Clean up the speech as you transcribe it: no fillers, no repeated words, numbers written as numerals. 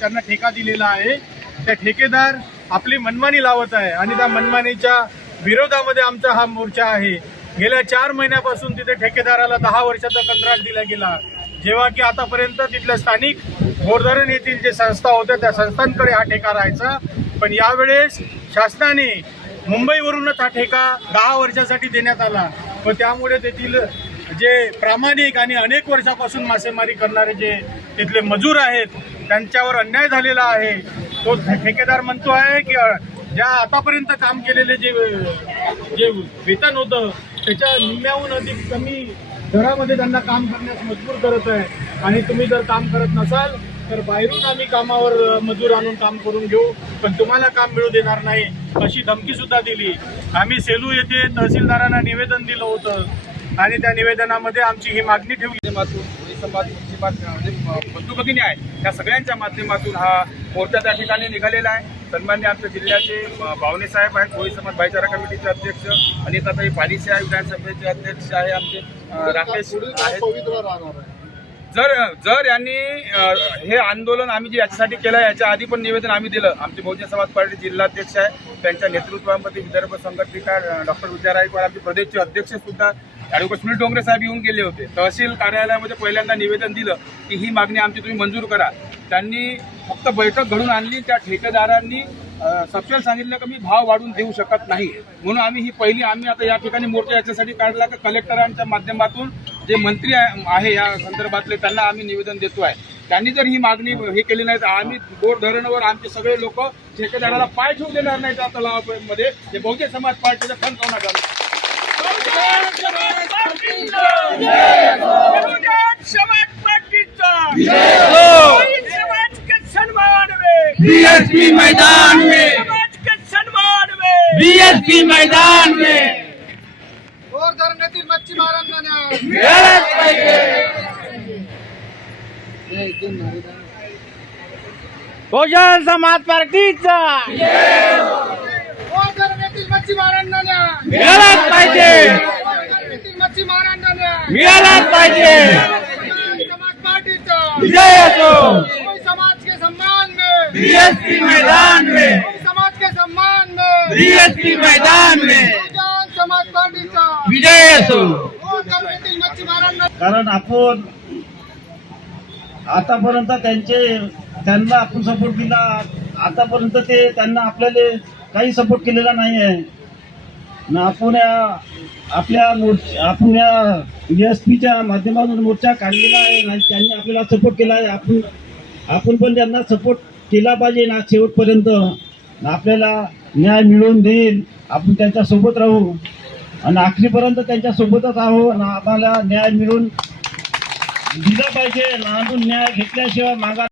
त्यांना ठेका दिलेला आहे, त्या ठेकेदार आपली मनमानी लावत आहे आणि त्या मनमानीच्या विरोधामध्ये आमचा हा मोर्चा आहे। गेल्या 4 महिन्यापासून तिथे ठेकेदाराला 10 वर्षाचा कंत्राट दिला गेला, जेव्हा की आतापर्यंत तिथल्या स्थानिक बोरधरण येथील जे संस्था होत्या त्या संस्थांकडे हा ठेका राहायचा। पण यावेळेस शासनाने मुंबईवरूनच हा ठेका 10 वर्षासाठी देण्यात आला व त्यामुळे तेथील जे प्रामाणिक आणि अनेक वर्षापासून मासेमारी करणारे जे तिथले मजूर आहेत त्यांच्यावर अन्याय झालेला आहे। तो ठेकेदार म्हणतो आहे की ज्या आतापर्यंत काम केलेले जे वेतन होतं त्याच्या निम्म्याहून अधिक कमी दरामध्ये त्यांना काम करण्यास मजबूर करत आहे आणि तुम्ही जर काम करत नसाल तर बाहेरून आम्ही कामावर मजूर आणून काम करून घेऊ, पण तुम्हाला काम मिळू देणार नाही अशी धमकी सुद्धा दिली। आम्ही सेलू येथे तहसीलदारांना निवेदन दिलं होतं आणि त्या निवेदनामध्ये आमची ही मागणी ठेवली। बंधू भगिनी आहे त्या सगळ्यांच्या माध्यमातून हा मोर्चा त्या ठिकाणी निघालेला आहे। सन्मान्य आमच्या जिल्ह्याचे बावणे साहेब आहेत, कोळी समाज भाईचारा कमिटीचे अध्यक्ष, अनिताताई पालिसे आहे, विधानसभेचे अध्यक्ष आहे आमचे राकेश आहेत। जर यांनी हे आंदोलन आम्ही जे याच्यासाठी केलं याच्या आधी पण निवेदन आम्ही दिलं, आमचे बहुजन समाज पार्टी जिल्हाध्यक्ष आहे त्यांच्या नेतृत्वामध्ये विदर्भ संघटनिका डॉक्टर विद्या रायकवाड, आमचे प्रदेशचे अध्यक्ष सुद्धा ॲडव्होकेट सुनील डोंगरे साहेब येऊन गेले होते। तहसील कार्यालयामध्ये पहिल्यांदा निवेदन दिलं की ही मागणी आमची तुम्ही मंजूर करा। त्यांनी फक्त बैठक घडून आणली, त्या ठेकेदारांनी सपशेल सांगितलं की मी भाव वाढून देऊ शकत नाही, म्हणून आम्ही आता या ठिकाणी मोर्चा याच्यासाठी काढला की कलेक्टरांच्या माध्यमातून जे मंत्री आहे या संदर्भातले त्यांना आम्ही निवेदन देतो आहे। त्यांनी जर ही मागणी हे केली नाही तर आम्ही बोर धरणावर आमचे सगळे लोक ठेकेदाराला पाय ठेवू देणार नाही। त्या तलावामध्ये जे बहुजन समाज पार्टीचा खंत होणार आहे। बीएसपी मैदान में, बीएसपी मैदान में बोर धरणातील मच्छीमारांना न्याय मिळालाच पाहिजे। बहुजन समाज पार्टीचा बोर धरणातील मच्छीमारांना न्याय मिळालाच पाहिजे, बोर धरणातील मच्छीमारांना न्याय मिळालाच पाहिजे। समाज पार्टीचा विजय असो। कोई समाज के सम्मान में, बीएसपी मैदान में, कोई समाज के सम्मान में, बीएसपी मैदान में बहुजन समाज पार्टीचा विजय असो। बोर धरणातील मच्छीमारांना कारण आपण आतापर्यंत त्यांना आपण सपोर्ट दिला, आतापर्यंत ते त्यांना आपल्याला काही सपोर्ट केलेला नाही आहे ना। आपण या बीएसपीच्या माध्यमातून मोर्चा काढलेला आहे आणि त्यांनी आपल्याला सपोर्ट केला आहे। आपण पण त्यांना सपोर्ट केला पाहिजे ना शेवटपर्यंत, आपल्याला न्याय मिळवून देईल, आपण त्यांच्यासोबत राहू आणि आखरीपर्यंत त्यांच्यासोबतच आहो आणि आम्हाला न्याय मिळवून दिला पाहिजे। अजून न्याय घेतल्याशिवाय मागा